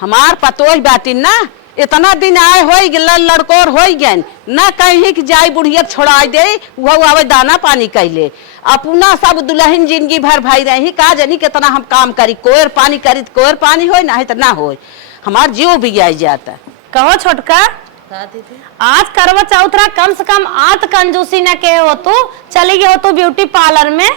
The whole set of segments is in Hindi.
हमार पतोह बाटी ना इतना दिन आए हो लड़कोर हो गए ना कहीं कि जाई बुढ़िया छोड़ा दे वो आवे दाना पानी कैले अपना सब दुल्हन जिंदगी भर भाई रही का जानी कितना हम काम करी कोयर पानी हो ना है तो ना हो हमार जीव भी आई जाता। कहो छोटका आज करवा चौथ रहा कम से कम आत कंजूसी न के हो तू चली गई हो तू ब्यूटी पार्लर में।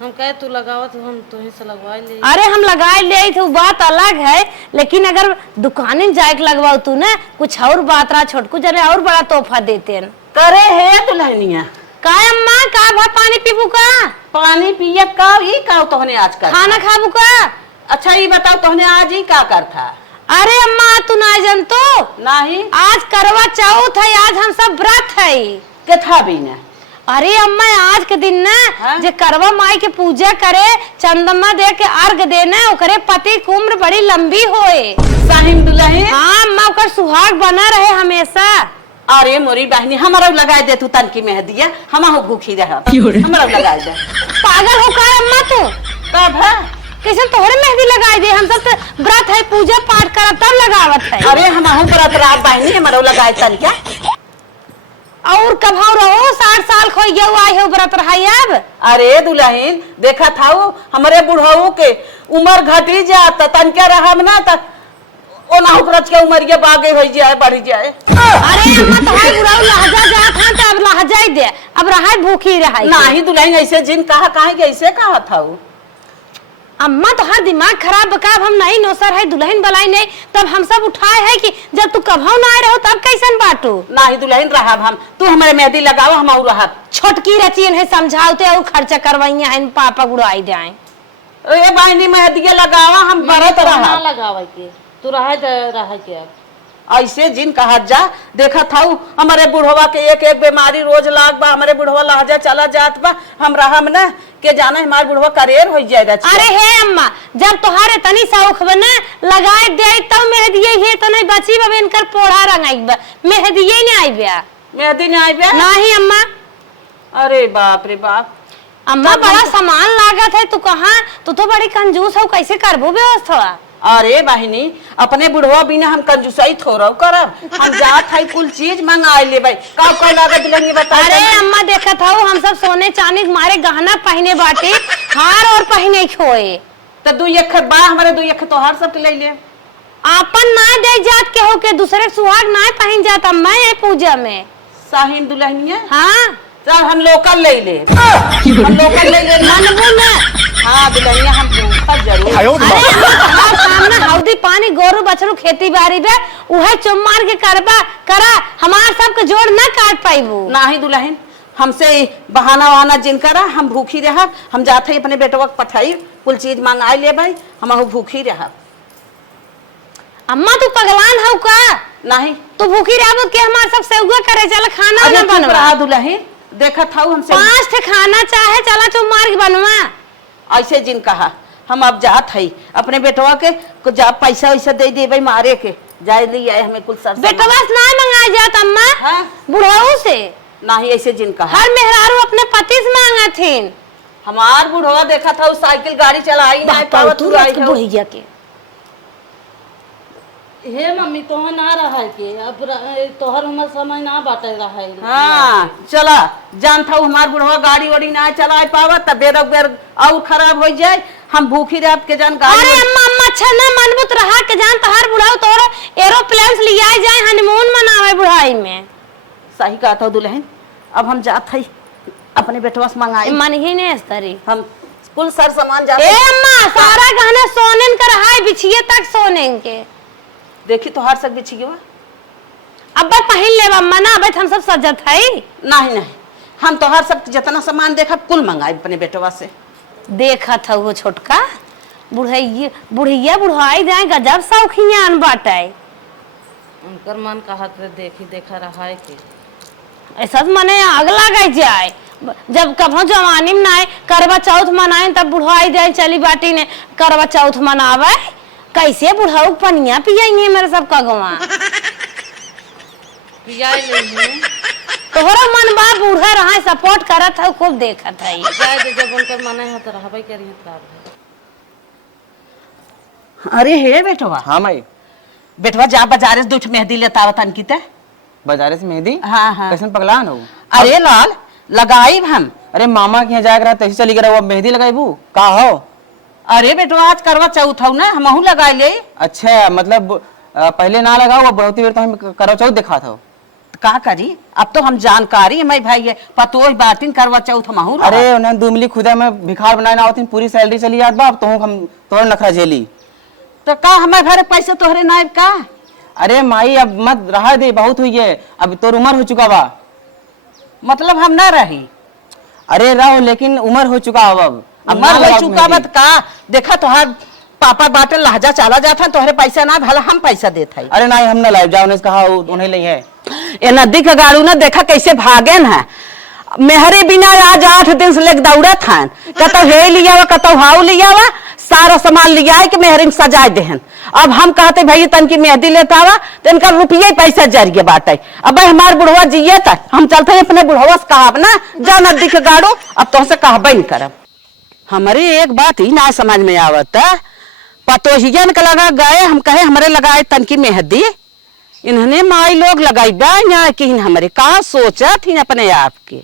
हम कहे तू लगावा तो हम तुही से लगवा ले। अरे हम लगाए ले थे बात अलग है लेकिन अगर दुकान जाए लगवाओ तू ना कुछ और बात रहा छोटकू जने और बड़ा तोहफा देते हैं करे है दुल्हनिया का अम्मा का भा पानी पीबू का पानी पिए का ही का तोहने आज कर खाना खाबू का। अच्छा ये बताओ तोहने आज ही का कर था। अरे अम्मा तू ना जन तो नहीं आज करवा चौथ है आज हम सब व्रत है के था भी ना। अरे अम्मा आज के दिन ना जे करवा माई के पूजा करे चंदमा दे के अर्घ देना ओकरे पति की उम्र बड़ी लंबी होए साहिम दुल्हन। हाँ अम्मा ओकर सुहाग बना रहे हमेशा। अरे मोरी बहनी हमारा लगा दे तू तन की मेहंदिया हम भूखी रह हमारा लगा दे। पागल हो का अम्मा तू कब है कैसे तोहरे मेहंदी लगाई दे हम सब तो व्रत है पूजा पाठ करब तब लगावत है। अरे हम व्रत रहा बहनी हमारा लगाए तन क्या और कब हो रहो 60 साल खोई गया आए हो व्रत रहा अब। अरे दुल्हन देखा था हमारे बुढ़ाऊ के उम्र घटी जाता तन क्या रहा ना तक ओना व्रत के उम्र ये बागे हो जाए बढ़ जाए। अरे अम्मा तुम्हारे बुढ़ाऊ लहजा जात हां तो अब लहजा ही दे अब रहा भूखी रहा नहीं दुल्हन ऐसे जिन कहा काहे के ऐसे कहा था अम्मा तो हर दिमाग खराब बकाब हम नहीं नौसर है दुल्हन बलाई नहीं तब हम सब उठाए है कि जब तू कभाऊ ना आए रहो तब कैसन बाटू। नहीं दुल्हन रहा हम तू हमारे मेहंदी लगाओ हम और रहा छोटकी रचियन है समझाओते और खर्चा करवाइया है पापा गुड़ाई जाए। ए बहनी मेहंदी लगावा हम बरत रहा लगावा के तू रहा के ऐसे जिन कहा जा देखा था हमारे बुढ़वा के एक एक बीमारी रोज लाग बा हमारे बुढ़वा लहजा चला जात बा हम रहा ना के जाना हमारे बुढ़वा करेर हो जाएगा। अरे है अम्मा जब तोहारे तनी शौक बना लगाए दे तब मेहंदी है तो नहीं बची बा इनकर पोढ़ा रंगाई बा मेहंदी नहीं आई बा मेहंदी नहीं आई बा नहीं अम्मा। अरे बाप रे बाप अम्मा बड़ा सामान लागत है तू कहाँ तो बड़ी कंजूस हो कैसे करबो व्यवस्था। अरे बहनी अपने बुढ़वा बिना हम कंजूसाई थोड़ा करब हम जात है कुल चीज मंगा ले भाई का लागत लेंगे बता। अरे अम्मा देखा था हम सब सोने चांदी मारे गहना पहने बाटे हार और पहने खोए तो दू एक बा हमारे दू एक तोहार सब ले ले आपन ना दे जात के हो के दूसरे सुहाग ना पहन जाता मैं पूजा में साहिन दुल्हनिया। हाँ चल हम लोकल ले ले हम लोकल ले ले मनबू ना। हाँ दुल्हनिया हम जरूर। अरे काम ना हल्दी पानी गोरू बछरू खेती बाड़ी बे उहे चुम्मार के करबा करा हमार सब के जोड़ ना काट पाईबू। नहीं दुल्हन हमसे बहाना वहाना जिन करा हम भूखी रहा हम जाते अपने बेटवा के पठाई कुल चीज मंगाई ले भाई हम भूखी रहा। अम्मा तू पगलान हो का नहीं तू भूखी रह के हमार सब सेउगा करे चल खाना ना बनवा दुल्हन देखा था हमसे 5 ठे खाना चाहे चला चुम्मार के बनवा ऐसे जिन कहा हम अब जात है अपने बेटवा के कुछ जा पैसा वैसा दे दे भाई मारे के जाए ले आए हमें कुल सर बेटवा से ना मंगाई जात अम्मा बुढ़ाऊ से नहीं ऐसे जिन कहा हर मेहरारू अपने पति से मांगा थीन। हमार बुढ़वा देखा था उस साइकिल गाड़ी चलाई नहीं पावत बुढ़िया के हे मम्मी तोह ना रहा के अब तोहर उम्र समय ना बाटे रहा है। हाँ चला जान था हमार बुढ़वा गाड़ी वाड़ी ना चला पावत तब बेर बेर और खराब हो जाए हम भूखी रह के जान गाड़ी। अरे अम्मा अम्मा अच्छा ना मनबुत रहा के जान तोहर बुढ़ाऊ तोरो एरोप्लेन से लिया जाए हनीमून मनावे बुढ़ाई में। सही कहा था दुल्हन अब हम जात है अपने बेटवा से मंगाए मन ही ने स्तरी हम कुल सर सामान जा। ए अम्मा सारा गहना सोने का रहा है बिछिए तक सोने के देखी तो हर सक बिछी गवा अब पहन ले अम्मा ना अब हम सब सजत है। नहीं हम तो हर सब जितना सामान देखा कुल मंगाए अपने बेटवा से देखा था वो छोटका बुढ़िया बुढ़ाई जाए गजब शौखियान बाटाए उनकर मन कहत देखी देखा रहा है कि ऐसा मने आग लगा जाए जब कभो जवानी में ना करवा चौथ मनाए तब बुढ़ाई जाए चली बाटी ने करवा चौथ मनावे कैसे बुढ़ाऊ पनिया पियाई मेरे सब का गवा तोहरा मन बा बूढ़ा रहा सपोर्ट करत है खूब देखत है जाए जब उनकर मन है तो रहबे करी अरे हे बेटवा, हाँ माई। बेटवा जा बाजारे से 2 मेहंदी लेता आवत तन की ते। बाजारे से मेहंदी? हाँ हाँ। कैसन पगलान हो? अरे लाल लगाई हम। अरे मामा के यहाँ जाकर रहा तैसे चली गया, अब मेहंदी लगाईबू का हो? अरे बेटवा आज करवा चौथ हो ना, हमहू लगाई ले। अच्छा मतलब पहले ना लगाओ, अब बहुत देर तो हम करवा चौथ दिखा था। का करी, अब तो हम जानकारी है भाई है पतो बातिन करवा चौथ हमहू। अरे उन्हें 2 मिली खुदा में भिखार बनाए ना होती, पूरी सैलरी चली जात बा, अब तो हम तोहर नखरा झेली। तो का हमारे घर पैसे तोहरे नायब का? अरे माई अब मत रहा दे, बहुत हुई है, अब तोर उम्र हो चुका बा। मतलब हम ना रही? अरे रहो, लेकिन उम्र हो चुका अब उम्र हो चुका बत का? देखा तोहार पापा बाटे लहजा चला जाता, तोहरे पैसा ना भला हम पैसा देते हैं। अरे नहीं हम ना लाइव जाओ, कहा उन्हें नहीं है। ये नदी का गाड़ू ना देखा कैसे भागे न है, मेहरे बिना आज 8 दिन से लेके दौड़त हन, कतो हे लिया कतो हाउ लिया, सारा सामान लिया के मेहरी में सजाए देहन। अब हम कहते भाई तन की मेहंदी लेता हुआ तो इनका रुपये पैसा जरिए बाटे। अब हमार बुढ़वा जिये तक हम चलते हैं अपने बुढ़वा से कहब ना, जा नदी के गाड़ो, अब तो से कहबे नहीं करब। हमारी एक बात ही ना समझ में आवत, पतोहियन का लगा गए, हम कहे हमारे लगाए तन की मेहंदी, इन्होंने माई लोग लगाई बा कि हमारे का सोचत ही अपने आप के।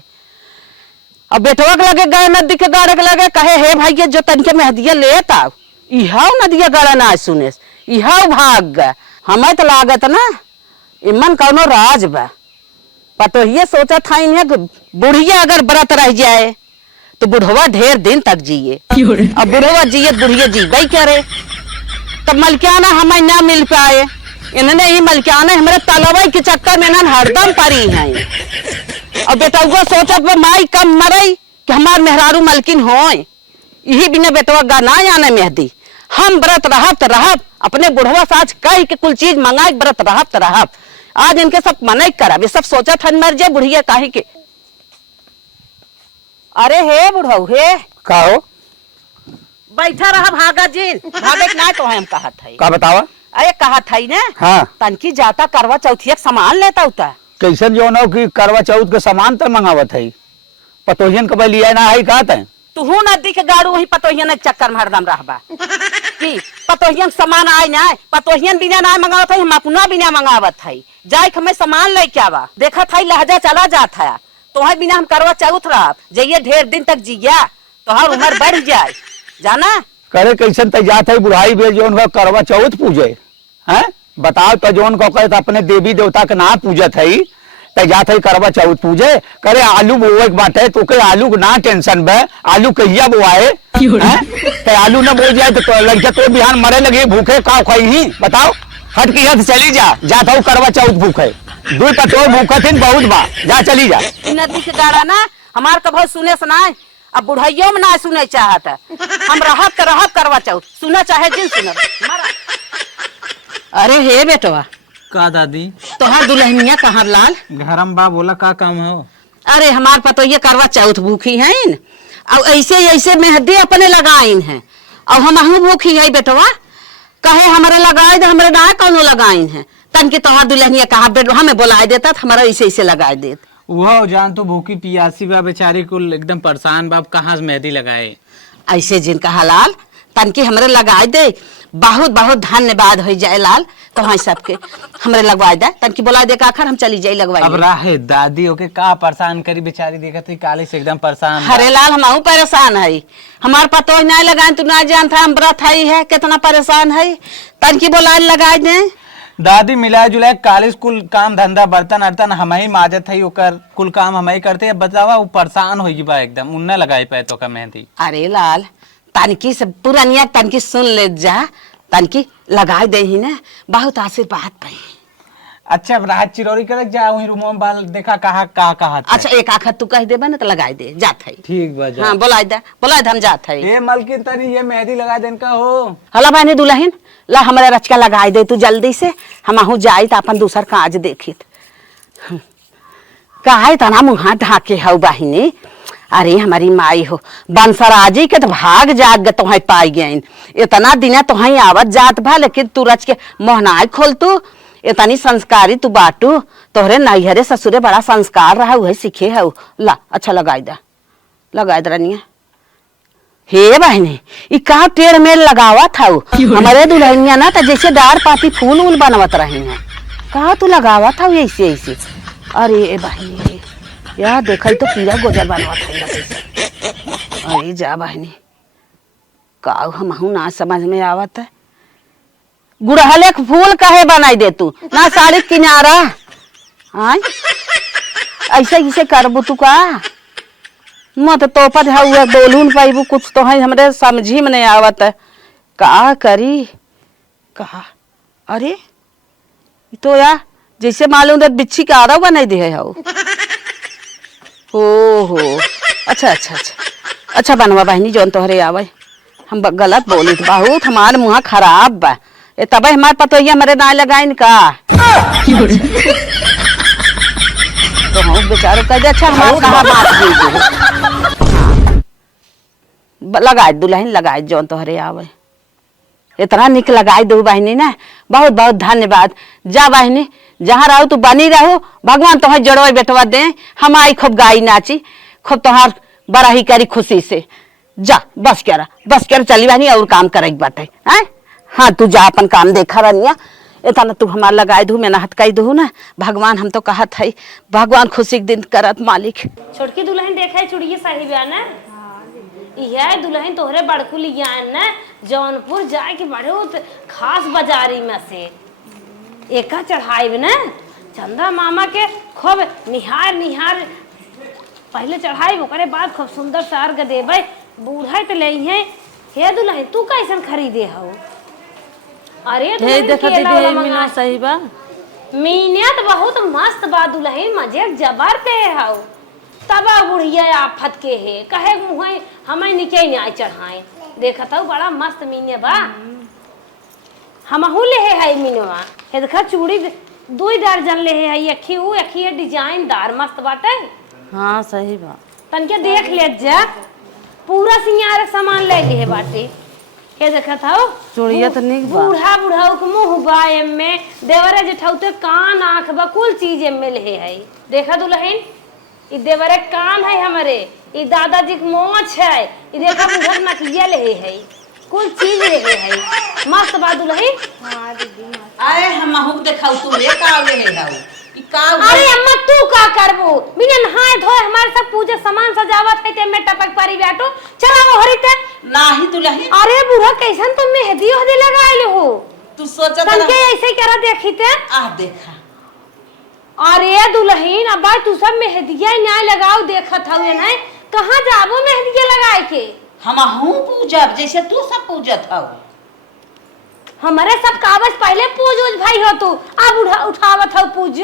अब बेटवा के लगे गए नदी के गाड़े के लगे, कहे हे भाई जो तन के मेहंदिया लेता इहा नदिया गाड़ा ना सुने, इहा भाग गए। हमें तो लागत ना इमन कौनो राज बा। पतोहिए सोचा था इन्हें बुढ़िया अगर व्रत रह जाए तो बुढ़वा ढेर दिन तक जिए, अब बुढ़वा जिए बुढ़िया जी गई करे, तब मलकियाना हमें ना मिल पाए। इन्होंने ही मलकियाना हमारे तलवाई के चक्कर में ना हरदम पड़ी है। और बेटा वो सोचत माई कम मरई कि हमार मेहरारू मलकिन हो, यही बिना बेटवा गा ना आने मेहंदी। हम व्रत रहब अपने बुढ़वा साज कह के कुल चीज मंगाई, व्रत रहब आज इनके सब मनाई करब, ये सब सोचत हन मर जाए बुढ़िया काहे के। अरे हे बुढ़ऊ हे का हो? बैठा रहा भागा जी, भागे ना तो हम कहत है का बतावा? अरे कहत है ना, हाँ तनकी जाता करवा चौथिया सामान लेता उता। कैसन जो ना कि करवा चौथ के सामान तो मंगावत है, पतोहियन कब लिया ना है कहते हैं। तू नदी के गाड़ू वही पतोहियन के चक्कर में हरदम रहबा कि पतोहियन सामान आए ना, पतोहियन बिना ना मंगावत है, हम अपना बिना मंगावत है। जाए हमें सामान लेके आवा, देखत है लहजा चला जात है, तोहर बिना हम करवा चौथ रह जाइए ढेर दिन तक जिया, तोहर उम्र बढ़ जाए जाना। करे कैसन तय जात है बुढ़ाई बेल जो उनका करवा चौथ पूजे हैं, बताओ तो जोन को कहते अपने देवी देवता के ना पूजत है तय जात है करवा चौथ पूजे। करे आलू बोए के बात है तो के आलू के ना टेंशन बे, आलू कहिया बोआए हैं, आलू ना बो जाए तो लग जा तो बिहान मरे लगे भूखे का खाई ही बताओ। हट के यहाँ चली जा, जाता हूँ करवा चौथ भूखे, 2 पतो भूखा थी बहुत बा, जा चली जा। नदी के गाड़ा ना हमार कभो सुने सुनाए, अब बुढ़ाइयों में ना सुने चाहत, हम रहब करवा चौथ सुना चाहे जिन सुनब। अरे हे बेटवा का दादी? तोहार दुल्हनिया कहाँ लाल? घरम बा, बोला का काम हो? अरे हमार पतो ये करवा चौथ भूखी है, अब ऐसे ऐसे मेहंदी अपने लगाइन है, अब हम भूखी है बेटवा, कहे हमारे लगाए दे, हमारे ना कौनो लगाइन है, तन के तोहार दुल्हनिया कहा बेटवा हमें बुलाए देता हमारा ऐसे ऐसे लगाए देत। वो जान तो भूखी पियासी बा बेचारी को एकदम परेशान बाप, कहाँ से मेहंदी लगाए। ऐसे जिनका हलाल तन की हमारे लगाए दे, बहुत बहुत धन्यवाद हो जाए लाल, तो हाँ सबके हमारे लगवा दे, तन की बुला दे का आखिर हम चली जाए लगवाई। अब राहे दादी ओके का परेशान करी बेचारी, देखा थी काले से एकदम परेशान। अरे लाल हम परेशान है, हमार पतो नहीं लगाए तू ना जानता हम व्रत है कितना परेशान है, तन की बुला लगाए दे। दादी मिला जुला कालिस कुल काम धंधा बर्तन अर्तन हम ही माजत है, ओकर कुल काम हम ही करते, बतावा वो परेशान होगी बा एकदम, उन्ना लगाई पाए तो का मेहंदी। अरे लाल तनकी से पुरानिया तनकी सुन ले जा, तनकी लगा दे ही ना, बहुत आशीर्वाद पाई। अच्छा राहत चिरौरी करे जा वही रूम में बाल देखा कहा। अच्छा एक आखत तू कह देबा ना तो लगाई दे जात है। ठीक बा जा। हाँ बुला दे हम जात है। ए मलकिन तनी ये मेहंदी लगा देन का हो। हला बहनी दुल्हन ला हमारे रचका लगाई दे तू जल्दी से, हम आहू जाई तो अपन दूसर काज देखित काहे तना मुँह ढाके हऊ बहिनी। अरे हमारी माई हो बंसराजी के तो भाग जाग गे तुह पाई गईन, इतना दिन तुह आवत जात भा, लेकिन तू रच के मोहनाई खोल, तू इतनी संस्कारी तू बाटू, तोहरे नैहरे ससुरे बड़ा संस्कार रहा है सीखे है ला। अच्छा लगाई दे रनिया, हे बहने ई का टेढ़ मेल लगावा था हमारे दुल्हनिया ना तो जैसे डार पाती फूल उल बनवत रही हैं कहा तू लगावा था ऐसे ऐसे। अरे बहनी यार देखा तो पीरा गोजर बनवा था। अरे जा बहनी का हम ना समझ में आवत है गुड़हले के फूल काहे बनाई दे तू ना साड़ी किनारा आय ऐसे ऐसे करबू तू का मत तोपत है बोलून पाइबू कुछ तो है हमरे समझी में नहीं आवत है का करी कहा। अरे तो या जैसे मालूम बिच्छी का आरा बनाई दे है हो अच्छा अच्छा अच्छा अच्छा बनवा बहनी जौन तोहरे आवे हम गलत बोली बहुत हमार मुँह खराब बा ये तब हमारे पतो हमारे ना लगाइन का तो हम बेचारो कह दे अच्छा हमारे कहा बात लगाए दुल्हन लगाए जौन तोहरे आवे इतना निक लगाए दो बहनी ना बहुत बहुत धन्यवाद। जा बहनी जहाँ रहो तू बनी रहो भगवान तुम्हें जड़ो बेटवा दे हम आई खूब गाई नाची खूब तुम्हार बड़ा ही करी खुशी से। जा बस कर चली बहनी और काम करे बाटे हैं। हाँ तू जा अपन काम देखा रनिया इतना तू हमार लगाए दू मेहनत कई दू ना भगवान हम तो कहत है भगवान खुशी के दिन करत मालिक। छोटकी दुल्हन देखा चुड़िए सही बया ना यह दुल्हन तोहरे बड़कू लिया ना जौनपुर जाए के बड़े खास बाजारी में से एका चढ़ाई ना चंदा मामा के खूब निहार निहार पहले चढ़ाई ओकरे बाद खूब सुंदर सार के देवे बूढ़ा तो ले है। हे दुल्हन तू कैसन खरीदे हो? अरे मीना सही बा मीनिया तो बहुत मस्त बा दुल्हन मजे जबर पे हो तबा बुढ़िया आफत के है कहे मुँह हमें निके न्याय चढ़ाए देखा था बड़ा मस्त मीनिया बा हमहू ले है मीनवा हे देखा चूड़ी 2 दर्जन ले है अखी ऊ अखी है डिजाइनदार मस्त बाटे। हाँ सही बा तनके देख ले जा पूरा सिंगार सामान ले है बाटे के देखा था चूड़िया तो निक बा बूढ़ा बुढ़ाऊ के मुंह बा एमे देवरे जेठौते कान आंख बा कुल चीज एमे ले है देखा दुल्हन ई देवरे कान है हमारे ई दादाजी के मोछ है ई देखा बुढ़ा नकिया ले है कुल चीज ले है मस्त बा दुल्हन। हां दीदी आए हम हूं देखाऊ तू रे का ले है ई का अरे अम्मा तू का करबू बिना नहाए धोए हमारे सब पूजा सामान सजावत है ते में टपक पारी बैठो चला वो हरिते नाही दुल्हन। अरे बुढ़ा कैसन तुम मेहंदी होदे लगाइले हो तू सोचत तनके ऐसे करा देखीते आ देखा। अरे दुल्हन अब तू सब मेहंदिया न्याय लगाओ देखत हवे ना कहां जाबो मेहंदिया लगाए के हम हूं पूजब जैसे तू सब पूजत हो हमारे सब कागज पहले पूज भाई हो तू अब उठावत हो पूज।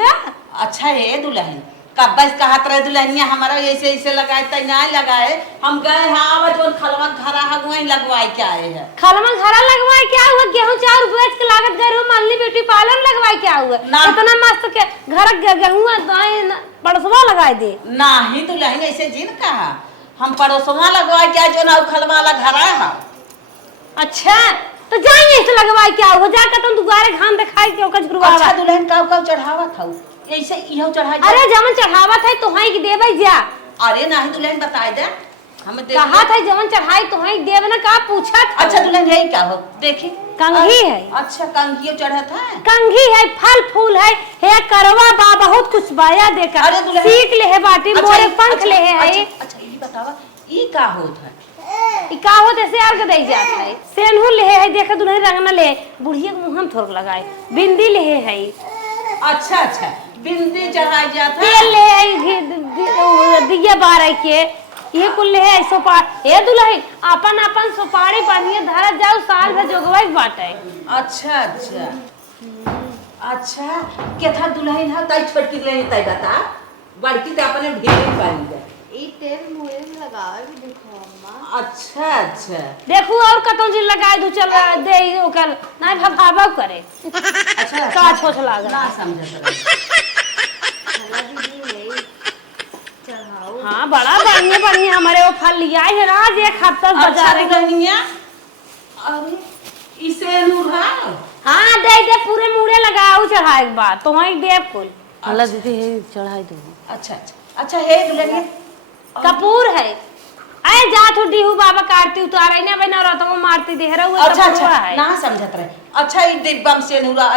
अच्छा है दुल्हन कब कहत रहे दुल्हनिया हमारा ऐसे ऐसे लगाए त ना लगाए हम गए हां अब जोन खलवा घरा हगुए लगवाए के आए है खलवा घरा लगवाए क्या हुआ गेहूं चाउर बेच के लागत गए मालनी ब्यूटी पार्लर लगवाए क्या हुआ इतना मस्त के घर गेहूं पड़सवा लगाए दे नाही दुल्हन ऐसे जिन कहा हम पड़ोसवा लगवाए क्या जो ना खलवा वाला घरा है। अच्छा तो जाइए से लगवाए क्या हो जाकर तुम दुबारे घाम दिखाई के ओकर गुरुवा। अच्छा दुल्हन कब कब चढ़ावा था ऐसे इहो चढ़ाई अरे जमन चढ़ावा था तो हाई के देबै जा। अरे नहीं दुल्हन बताए दे हम देख कहा था जमन चढ़ाई तो हाई देव ना का पूछा था। अच्छा दुल्हन यही क्या हो देखी कंघी है। अच्छा कंघी चढ़ा था कंघी है फल फूल है हे करवा बा बहुत कुछ बाया देकर अरे दुल्हन सीख ले है बाटी मोरे पंख ले है। अच्छा ये बतावा ये का होत है ई का होत ऐसे आर के दई जात है सेनहु ले है देख दुल्हन रंगना ले बुढ़िया के मुंह में थोक लगाए बिंदी ले है। अच्छा अच्छा बिंदी चढ़ाई जाता तेल ले है दिया बार के ये कुल ले है सुपारी ए दुल्हन अपन अपन सुपारी पानी धर जाओ साल भर जोगवाई बाटे। अच्छा अच्छा अच्छा केथा दुल्हन है तई छोटकी दुल्हन तई बता बड़की त अपने ढेर पानी दे ई तेल मुंह में लगावे भी देखो अम्मा। अच्छा अच्छा देखो और कतौ जी लगाए दू चल दे ओकर ना भभावा करे। अच्छा का छोट लागल ना समझत रहे हाँ बड़ा बढ़िया बढ़िया हमारे वो फल लिया है राज एक हफ्ता बाजार गनिया अरे इसे नूर है हाँ दे पूरे मुड़े लगाओ चढ़ा एक बार तो वहीं देव कुल अल्लाह दीदी है चढ़ाई दो। अच्छा अच्छा अच्छा हे दुल्हनिया कपूर है आए जा तू डीहू बाबा काटती उतार आई ना बना रहा तो मारती दे रहा वो अच्छा सब अच्छा हुआ है। ना समझत रहे। अच्छा ये डिब्बा से नूरा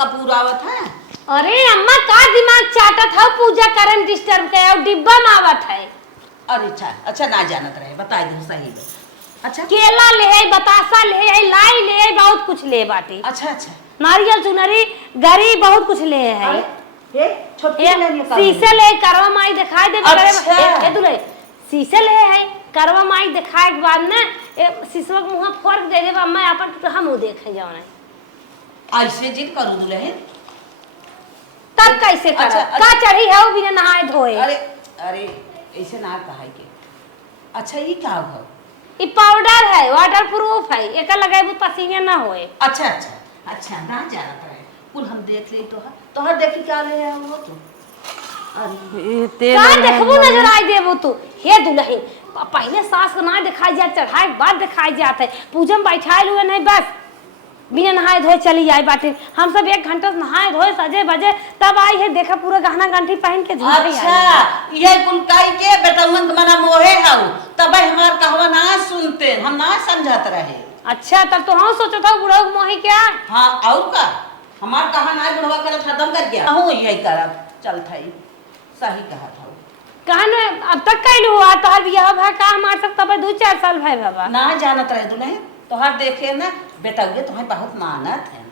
कपूर आवत है। अरे अम्मा का दिमाग चाटत है पूजा करन डिस्टर्ब के और डिब्बा में आवत है। अरे अच्छा ना जानत रहे बता दो सही है। अच्छा केला ले है बतासा ले है लाई ले है बहुत कुछ ले बाटी। अच्छा अच्छा नारियल चुनरी गरी बहुत कुछ ले है। ये छोटी ये ले शीशे ले करवा माई दिखाई दे अच्छा। ए दुले शीशे ले है करवा माई दिखाए के बाद ना शीशवा के मुंह फोड़ दे दे मैं अपन हम देखे जाओ ना ऐसे जिद करू दुल्हन तब कैसे कर अच्छा, का चढ़ी है वो बिना नहाए धोए। अरे अरे ऐसे ना कहा के। अच्छा ये क्या हो? ये पाउडर है वाटर प्रूफ है एका लगाए पसीने ना होए। अच्छा अच्छा अच्छा ना जानत रहे कुल हम देख ले तोहर देखी क्या ले है वो तो। अरे का देखबो नजर आई देबो तू हे दुल्हन पहले सास को ना दिखाई जा चढ़ाए के बाद दिखाई जात है पूजा में बैठाए हुए नहीं बस बिना नहाए धोए चली जाए बाटे हम सब 1 घंटा नहाए धोए सजे बजे तब आई है देखा पूरा गहना गंठी पहन के झूठी अच्छा ये गुलकाई के बेटवन के मना मोहे हाउ तब हमार कहवा ना सुनते हम ना समझत रहे। अच्छा तब तो हम सोचो था बुढ़ा मोही क्या। हाँ और का हमार कहा ना बुढ़वा करत खत्म कर गया हूं यही करत चल थई सही कहा था कहन अब तक कैलू हुआ तोहर बियाह भा का मार सकता बा 2-4 साल भाई बाबा ना जानत रहे दुल्हन तोहर देखे ना बेटा ये तुम्हें बहुत मानत है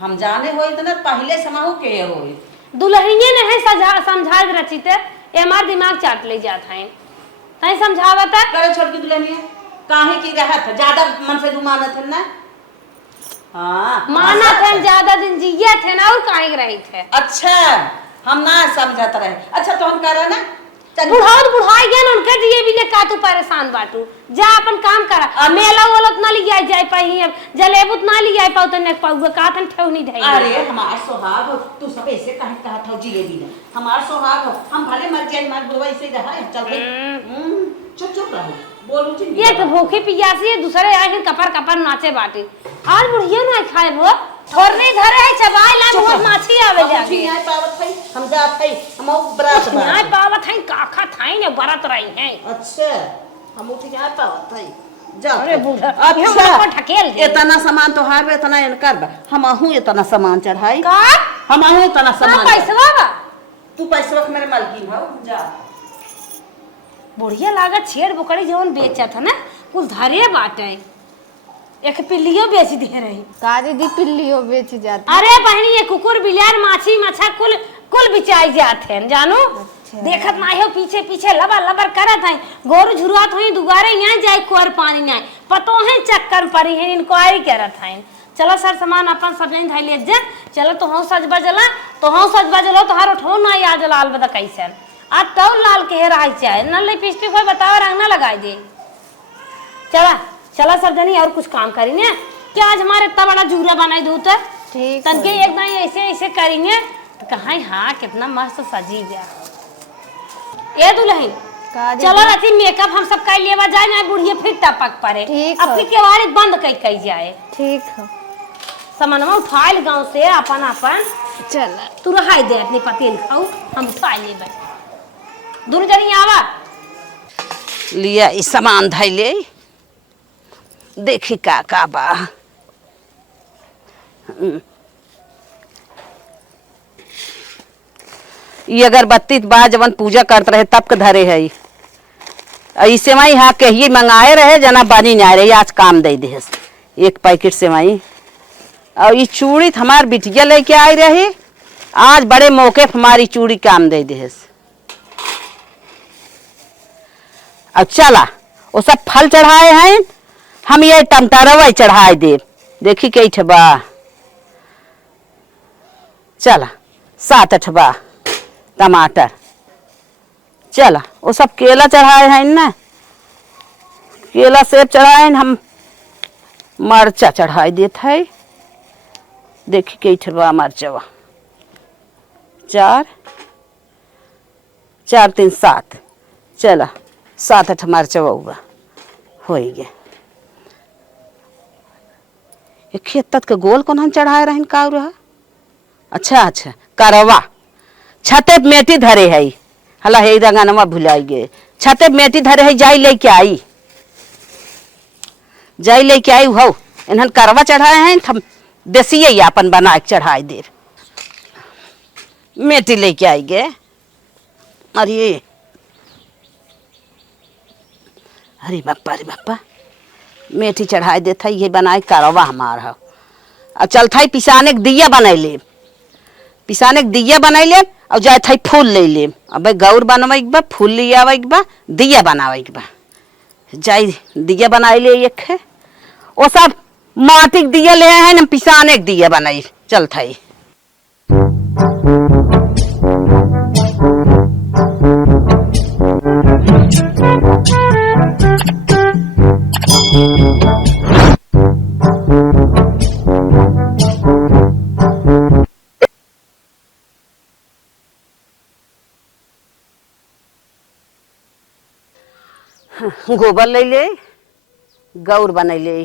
हम जाने हो इतना पहले समाहू के होई दुल्हनिये ने है सजा समझा रचिते ये हमार दिमाग चाट ले जात है नहीं समझावत है करे छोड़ की दुल्हनिया काहे की रहत ज्यादा मन से दुमानत है ना। हां मानत है ज्यादा दिन जिए थे ना और काहे रही थे। अच्छा हम ना समझत रहे। अच्छा तो हम करा ना बुढ़ाओ बुढ़ाई गए उनके दिए भी ले का तू परेशान बाटू जा अपन काम करा मेला वोलत ना लिया जाए पाही अब जलेबुत ना लिया पाऊ तो ने पाऊ का थन ठेवनी ढाई। अरे हमार सोहाग हो तू सब ऐसे काहे कहत हो जिलेबी ने हमार सोहाग हो हम भले मर जाए मार बुढ़वा ऐसे रहा चल भाई चुप चुप रहो बोलू जी ये तो भूखे पियासी है दूसरे आए कपर कपर नाचे बाटे आज बुढ़िया ना खाए वो छोड़ने धरे है चबाई ला बहुत माछी आवे जाके नहीं पावत है हम जात है हम बरात नहीं पावत है काखा थाई ने बरत रही है। अच्छा हम उठ के पावत है जा अरे बूढ़ा अच्छा ठकेल दे इतना सामान तो हार इतना इनकर बा हम आहू इतना सामान चढ़ाई का हम आहू इतना सामान पैसा बा तू पैसा मेरे मालकिन हो जा बुढ़िया लागत छेड़ बकरी जवन बेचत है ना कुछ धरे बाटे एक पिल्लियो बेच दे रही का दीदी पिल्लियो बेच जाती। अरे बहनी ये कुकुर बिलार माछी मच्छा कुल कुल बिचाई जाते हैं जानू। देखत ना हो पीछे पीछे लबर लबर करत है गोरू झुरुआत हुई दुगारे यहाँ जाए कुआर पानी नहीं पतो है चक्कर परी है इंक्वायरी करत है। चलो सर सामान अपन सब जन ले जा चलो तो हम सज बजला तो हर उठो ना याद लाल बता कैसे आज तो लाल के रहा चाहे न लिपस्टिक कोई बताओ रंग ना लगाई दे। चला सब जनी और कुछ काम करी ने क्या आज हमारे इतना बड़ा जूरा बनाई दो तो ठीक तनके एक दाई ऐसे ऐसे करेंगे तो कहाँ हाँ कितना मस्त सजी गया ये दुल्हन का दीदी? चलो रथी मेकअप हम सब कर लिए जाए ना बुढ़िया फिर टपक पड़े ठीक है। अपनी केवाड़ी बंद कई जाए ठीक है सामानमा उठाए गाँव से अपन चल तू रहा दे अपने पति खाऊ हम उठा ले दूर जनी आवा लिया इस सामान धैले देखी का बा ये अगरबत्ती बा जवन पूजा करते रहे तब के धरे है ऐसे माई हाँ कहिए मंगाए रहे जना बनी ना रही आज काम दे दे 1 पैकेट से माई और ये चूड़ी हमार बिटिया लेके आई रही आज बड़े मौके पर हमारी चूड़ी काम दे दे। अब चला वो सब फल चढ़ाए हैं हम ये टमटरवा चढ़ाए दे देखी कई ठबा चला 7-8 बा टमाटर चला वो सब केला चढ़ाए हैं ना केला सेब चढ़ाए हैं हम मरचा चढ़ाई देते है देखी कई ठबा मरचवा 4 4 3 7 चला 7-8 मरचवा हुआ हो गया। ये खेत तक के गोल कौन हम चढ़ाए रहन का रहा अच्छा करवा छते मेटी धरे है हला हे रंगनवा भुलाई गए छते मेटी धरे है जाई लेके आई हो इन्हन करवा चढ़ाए हैं हम देसी अपन बना के चढ़ाई देर मेटी लेके आई गे अरे बाप्पा मेठी चढ़ाई देता ये बनाए करवा हमारा अब चलता है पिसाने के दिया बनाई ले और जाए था फूल ले ले अब गौर बनवा एक बा फूल लिया आवा एक बा दिया बनावा एक बा जाई दिया बनाई ले एक है वो सब माटी के दिया ले हैं ना पिसाने के दिया बनाई चलता है गोबर ले ले गौर बनाई ले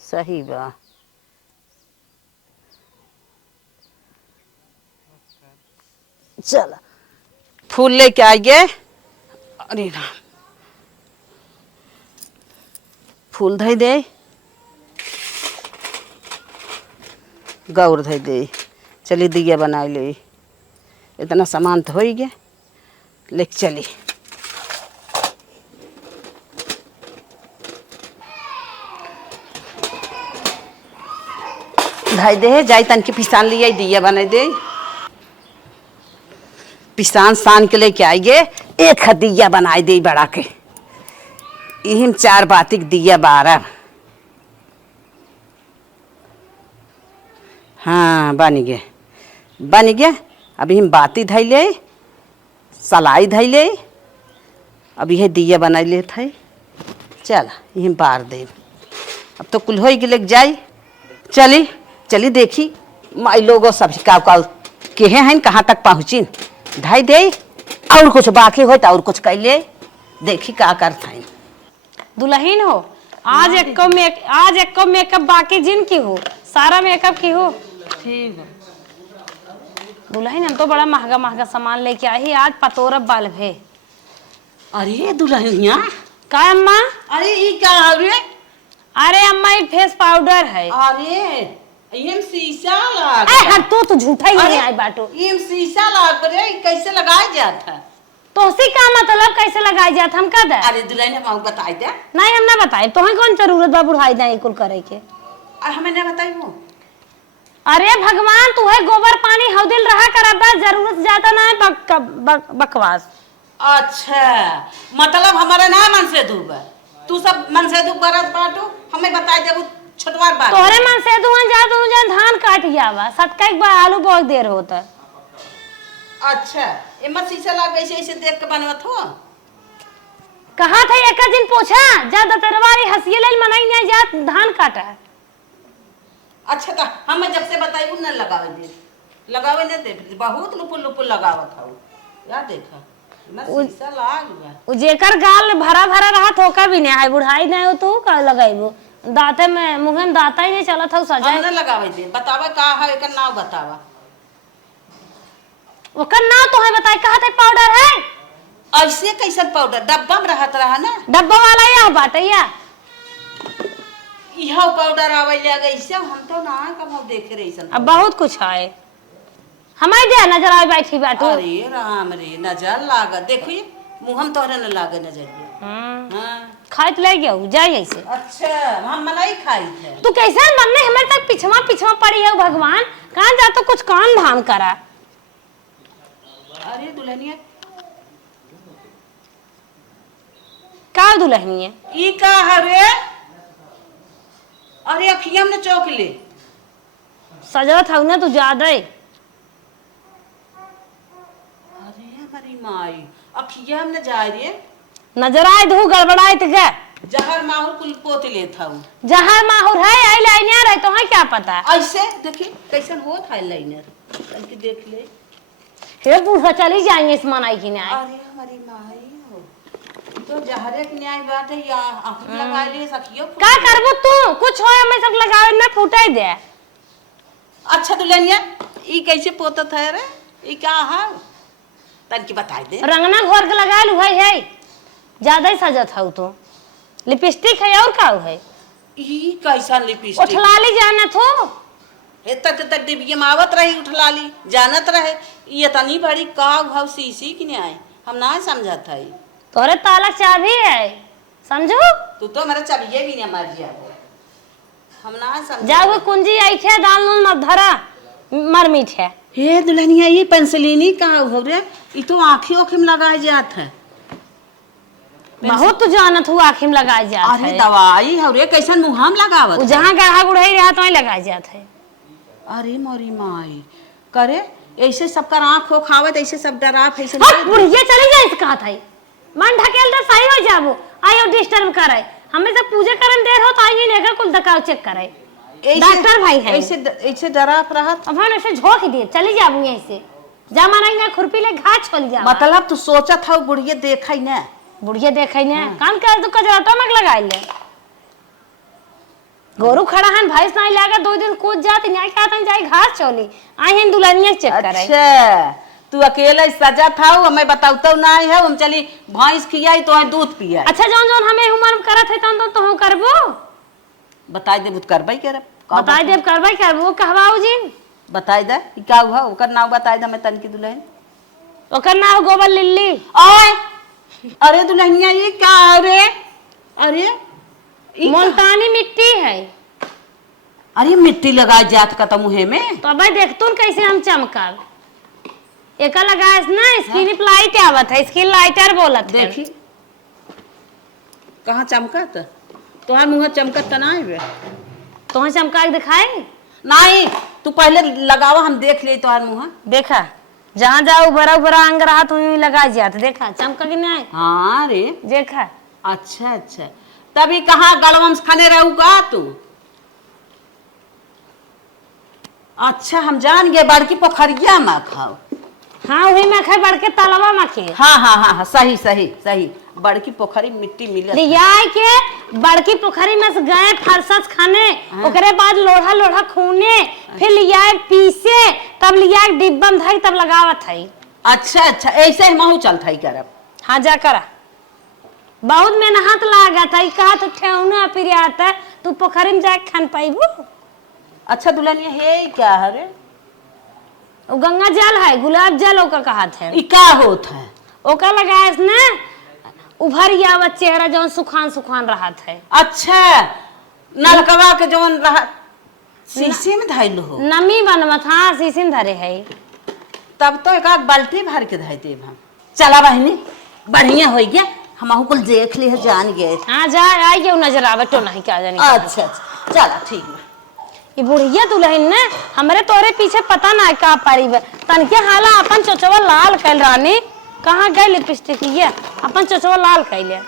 सही बा चल फूल लेके आइए अरे राम फूल धई दे गौर धई दे चली दिया बनाई ले इतना सामान तो हो ही गया लेके चली धाई दे जाई तन के पिसान लिया दिया बना दे पिसान सान के लेके आइए एक दिया बनाई दे बड़ा के इहिम 4 बातिक दिया 12 हाँ बन गया अभी हम बाती धई ले सलाई धई ले अब यह दिया बनाई ले थे चल यही बार दे अब तो कुल हो के जाई चली देखी माई लोगों सब का केहे हैं कहाँ तक पहुँची ढाई दे और कुछ बाकी हो तो और कुछ कैले देखी का करता है दुल्हन हो आज एक को मेकअप बाकी जिन की हो सारा मेकअप की हो ठीक है दुल्हन हम तो बड़ा महंगा सामान लेके आई आज पतोरब बाल भे अरे दुल्हनिया का अम्मा अरे ये क्या रे अरे अम्मा ये फेस पाउडर है अरे ये शीशा लग ए हट तू झूठा ही नहीं आई बाटो ये शीशा लग रे कैसे लगाया जाता तो उसी का मतलब कैसे लगाई जात हम का दे अरे दुल्हन हम बताई दे नहीं हम ना बताए तो कौन जरूरत बा बुढ़ाई दे कुल करे के हमें ना बताई वो अरे भगवान तू है गोबर पानी हौदिल रहा कर बस जरूरत ज्यादा ना है बकवास अच्छा मतलब हमारा ना मन से दूब तू सब मन से दूब बरत बाटू हमें बताई दे छोटवार बात तोरे मन से दुआं जा तू जा धान काट जावा सटका एक बार आलू बहुत देर होता अच्छा एमा शीशा लग गई ऐसे देख के बनवत हो कहा था एक दिन पूछा जा दतरवारी हसिए लेल मनाई नहीं जा धान काटा अच्छा तो हम जब से बताई न लगावे न दे बहुत लुपुल लगावत हूं या देखा ना शीशा लाग गया उ जेकर गाल भरा रहा थोका भी नहीं है बुढ़ाई नहीं हो तू का लगाइबो दांते में मुंह में दांता ही नहीं चलत हो सजाए न लगावे दे बतावा का है एकर नाम बतावा ओकर नाम तो है बताए कहा था पाउडर है ऐसे कैसन पाउडर डब्बा में रहत रहा ना डब्बा वाला या बाटैया इहा पाउडर आवे लगे ऐसे हम तो ना कब देख रहे सन अब बहुत कुछ है हमारे दे नजर आए बैठी बाटू अरे राम रे नजर लाग देखिए मुंहम तोहरे न लागे नजरिए हां खाइत ले गया जाई ऐसे अच्छा हम मलाई खाई थे तू कैसे मन में हमारे तक पिछवा पड़ी है भगवान कहां जा तो कुछ काम धाम करा अरे दुल्हनिया का दुल्हनिया ई का हरे अरे अखियम ने चौक ले सजत हौ ना तू ज्यादा अरे हमारी माई अखियम ने जा रे नजर आए दू गड़बड़ाए त गे जहर माहौर कुल पोत ले था जहां माहौर है आई लाइनर है तो है क्या पता ऐसे देखी कैसन होत है लाइनर तनके देख ले हे बूढ़ा चली जाएंगे इस मनाई की ना अरे हमारी माई हो तो जहरे के न्याय बात है या हम लगा ले सखियो का करबो तू कुछ होए मैं सब लगावे ना फूटाई दे अच्छा दुल्हनिया ई कैसे पोतत है रे? ई क्या है? तन की बताई दे। रंगना घोर के लगा लू है ज्यादा ही सजत है तो। लिपस्टिक है और का है? ई कैसन लिपस्टिक? उठला ली जाना थो। हे तक तक डिबिया मावत रही उठला ली जानत रहे। ये तनी बड़ी का भाव सीसी की नहीं आए हम ना समझत है। तोरे ताला चाबी है समझो। तू तो मेरा चाबिये भी नहीं मर जाओ हम ना समझ। जाओ कुंजी आई थे दाल नून मत धरा मर मीठ है। हे दुल्हनिया ये पेंसिलिनी का हो रे? ई तो आँखी ओखी में लगाए जात है। बहुत तो जानत हूँ आँखी में लगाए जात अरे है। दवाई हो रे कैसन मुँह में लगावत वो है? जहाँ गढ़ा गुढ़ाई रहा तो लगाए जात है। अरे मोरी माई करे ऐसे सबका आँख हो खावत ऐसे सब डराव ऐसे हाँ, बुढ़िया चली जाए इस कहा था मन ढकेल तो सही हो जाबो आयो डिस्टर्ब करे हमें सब पूजा करन देर हो तो आइए लेकर कुल दकाव चेक करे। डॉक्टर भाई है ऐसे ऐसे डराव रहत। अब हम ऐसे झोंक दिए चली जाबू यहीं से जमा नहीं ना खुरपी ले घाट छोड़ जा। मतलब तू सोचत हो बुढ़िया देखा ही ना? बुढ़िया देखे ने कान कर तो कजराटा मग लगाई ले गोरू खड़ा हन भैंस नहीं लागा 2 दिन कूद जात न्याय कहत जाई घास चोली आई हिन दुल्हनिया चेक करे। अच्छा तू अकेले सजा था हमें बताऊतो ना है हम चली भैंस खियाई तो दूध पियाई। अच्छा जौन जौन हमें उमर करत है तन तो हम करबो बताई दे बुत करबई करे बताई देब करबै करबो कहवाऊ जी बताई दे ई का हुआ ओकर नाम बताई दे मैं तन की दुल्हन। ओकर नाम गोबर लिल्ली। ओए अरे दुल्हनिया ये क्या है रे? अरे मुल्तानी मिट्टी है। अरे मिट्टी लगाए जात का तो मुहे में तो अब देख तू कैसे हम चमकब एक लगाए ना स्किन लाइट आवत है स्किन लाइटर बोलत है। देखी कहाँ चमकत तोहार मुँह चमकत तना है तो चमका के दिखाए नहीं तू पहले लगावा हम देख ले तोहार मुँह। देखा जहाँ जाओ उभरा उभरा अंग रहा तो लगा जात देखा चमका कि नहीं? हाँ रे देखा। अच्छा अच्छा तभी कहाँ गलवंश खाने रहूगा तू? अच्छा हम जान गए बड़की पोखरिया में खाओ। हाँ वही में खाए बड़के तालाबा में के। हाँ हाँ हाँ हाँ सही सही सही बड़की पोखरी मिट्टी मिले लिया के बड़की पोखरी में से गए फरसस खाने ओकरे बाद लोढ़ा लोढ़ा खूने फिर लिया पीसे तब लिया डिब्बा में धई तब लगावत है। अच्छा अच्छा ऐसे ही महू चलत है करब। हाँ जा करा बहुत मेहनत लागत है कहा तो ठेहुना पिरियाता तू पोखरी में जाके खान पाइबू। अच्छा दुल्हनिया हे क्या है रे? वो गंगा जल है गुलाब जल ओका कहत है। ई का होत है? ओका लगाए ना उभर जावा चेहरा जौन सुखान सुखान रहत है। अच्छा नलकवा के जवन रहा शीशे में धैल हो नमी बनमत हाँ शीशी में धरे है। तब तो एक आध बाल्टी भर के धै देब हम। चला बहनी बढ़िया हो गया हम कुल देख लिए जान गए। हाँ जा आई के नजर आवे तो नहीं क्या जाने। अच्छा अच्छा चला ठीक है। ये बुढ़िया दुल्हन ने हमरे तोरे पीछे पता ना का पारी तनके हाला अपन चोचवा लाल कैल रानी कहाँ गए लिपस्टिक ये अपन चोचवा लाल कैले।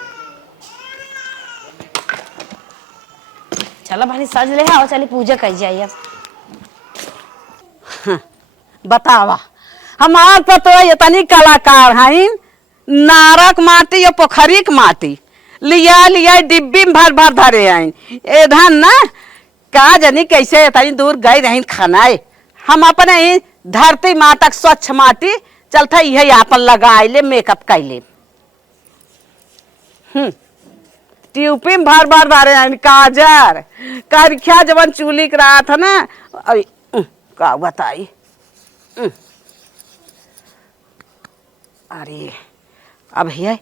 चलो भाई सज ले आओ चली पूजा कर जाइए। बतावा हमार तो ये तनी कलाकार हैं नारक माटी या पोखरी के माटी लिया लिया डिब्बी में भर भर धरे हैं एधन ना का जानी कैसे इतनी दूर गए रही खानाए हम अपने ही धरती माँ तक स्वच्छ माटी चलता यही आपन लगाए ले मेकअप कैले ट्यूबी में भर भर भरे हैं काजर करखिया जवन चूली के रहा था ना अरे का बताई अरे अब है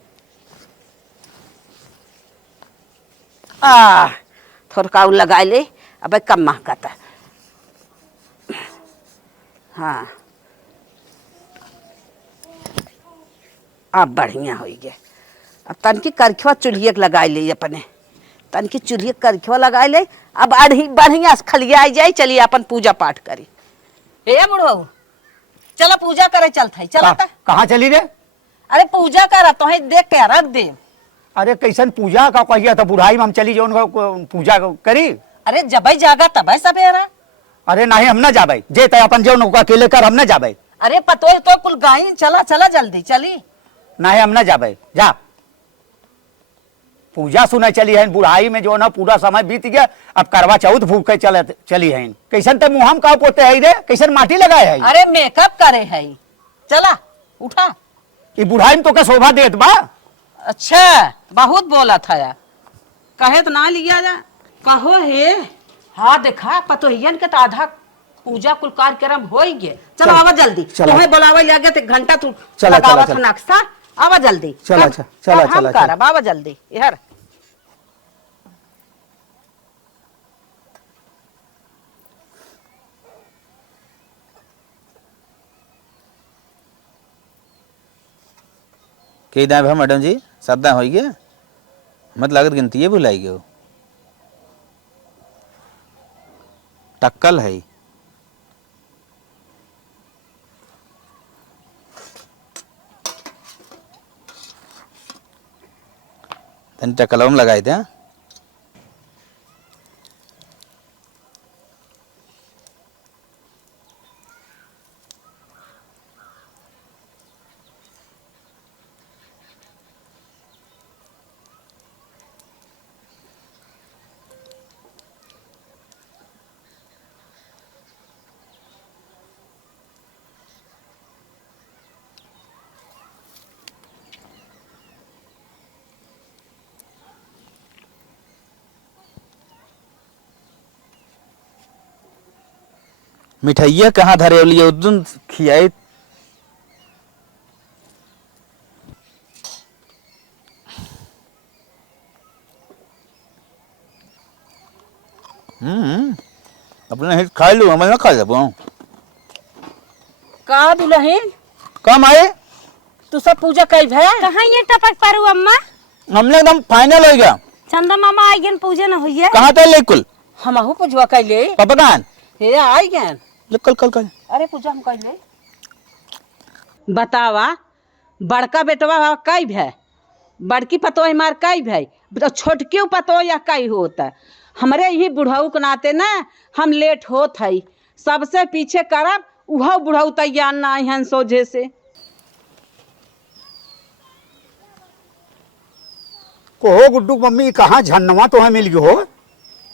थोड़ा लगा ले अब कम महकता। हाँ अब बढ़िया हो गया। अब तनकी करखवा चूल्हिए के लगा ले अपने तनकी चूल्हिए करखवा लगा ले अब बढ़िया से खलिया जाए चलिए अपन पूजा पाठ करी। हे बुढ़ो चलो पूजा करे चलता चला कहाँ चली रे? अरे पूजा कर तो देख के रख दे। अरे कैसन पूजा का कहिया तो बुढ़ाई में हम चली जो पूजा करी। अरे जब जागा तब सवेरा। अरे नहीं हम ना जाबे जे तय अपन जो अकेले कर हम ना जाबे। अरे पतो तो कुल गाई चला चला जल्दी चली। नहीं हम ना जाबे जा पूजा सुने चली है बुढ़ाई में जो ना पूरा समय बीत गया, अब करवा चौथ भूख के चली है। कैसन ते मुहम का पोते है रे, कैसन माटी लगाए है? अरे मेकअप करे है, चला उठा। ये बुढ़ाई में तो का शोभा देत बा। अच्छा बहुत बोला था यार, कहे तो ना लिया जा, कहो हे। हाँ देखा पतोहियन के तो आधा पूजा कुल कार्यक्रम हो ही गए। चलो आवा जल्दी, तुम्हें बुलावा लगे तो घंटा तू लगावा था नक्शा, आवा जल्दी। चला चला चला चला बाबा जल्दी यार। कई दाए भा मैडम जी सदा हो गया, मत लागत गिनती है भुलाई गए टक्कल है। तन टक्कल में लगाए थे। मिठाइया कहाँ धरे लिए उदन खियाए। अपने हित खा लू, हमें ना खा जा पाऊँ। का दुल्हन कम आए तू सब पूजा कई भे कहाँ ये टपक पारू अम्मा? हमने एकदम फाइनल हो गया। चंदा मामा आई गन पूजा न हुई है। कहाँ थे ले कुल हमहू पूजवा कैले। पापा कहाँ हे आई गए। कल कल कल अरे पूजा हम कैले। बतावा बड़का बेटवा कई भे, बड़की पतोह मार कई भे, छोटकी पतोह या कई होता। हमारे यही बुढ़ऊ के नाते ना हम लेट होत है, सबसे पीछे करब उह बुढ़ऊ तैयार ना हन सोझे से। को गुड्डू मम्मी कहाँ झन्नवा तो है मिल गई हो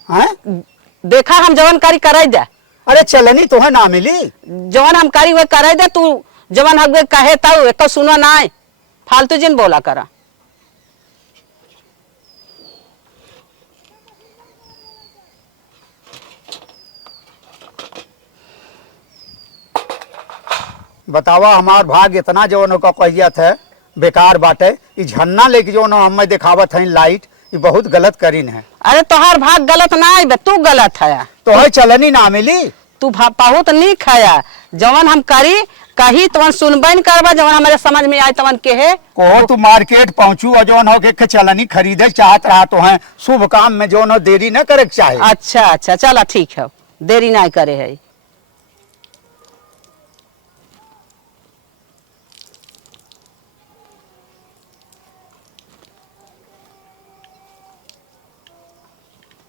हैं? देखा हम जवन कारी कराई दे। अरे चलनी तो है ना मिली, जवन हम कारी हुए कराई दे, तू जवन हम कहे तब तो सुनो ना, फालतू जिन बोला करा। बतावा हमार भाग इतना जो का कहिया था बेकार बाटे। ये झन्ना लेके जो ना हमें दिखावत है लाइट, ये बहुत गलत करीन है। अरे तोहार भाग गलत ना है, तू गलत है। तो है चलनी ना मिली, तू बहुत नहीं खाया। जवन हम करी कही तवन सुनबन करबा, जवन हमारे समझ में आए तवन के है। को तू मार्केट पहुंचू और जो हो के चलनी खरीदे चाहत रहा तो है, शुभ काम में जो न देरी न करे चाहे। अच्छा अच्छा चला ठीक है, देरी ना करे है।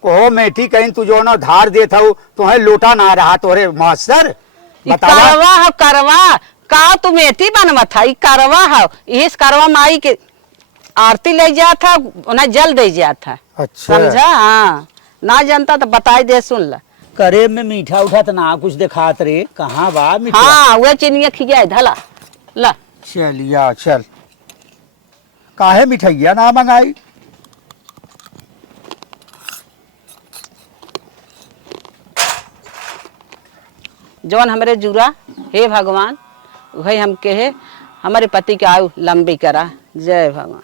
को मेठी कहीं तू जो न धार देत हो तो है लोटा ना रहा तोरे मास्टर। करवा हो करवा का तू मेथी बनवत है, करवा हो इस करवा माई के आरती ले जात था, उन्हें जल दे जात था। अच्छा समझा? हाँ ना जानता तो बताई दे, सुन ला। करे में मीठा उठा तो ना कुछ दिखात रे, कहाँ बा मीठा? हाँ वह चिनिया खिया धला ला। चलिया चल, काहे मिठाइया ना मंगाई? जौन हमारे जुरा हे भगवान वही हम कहे हमारे पति के आयु लंबी करा। जय भगवान।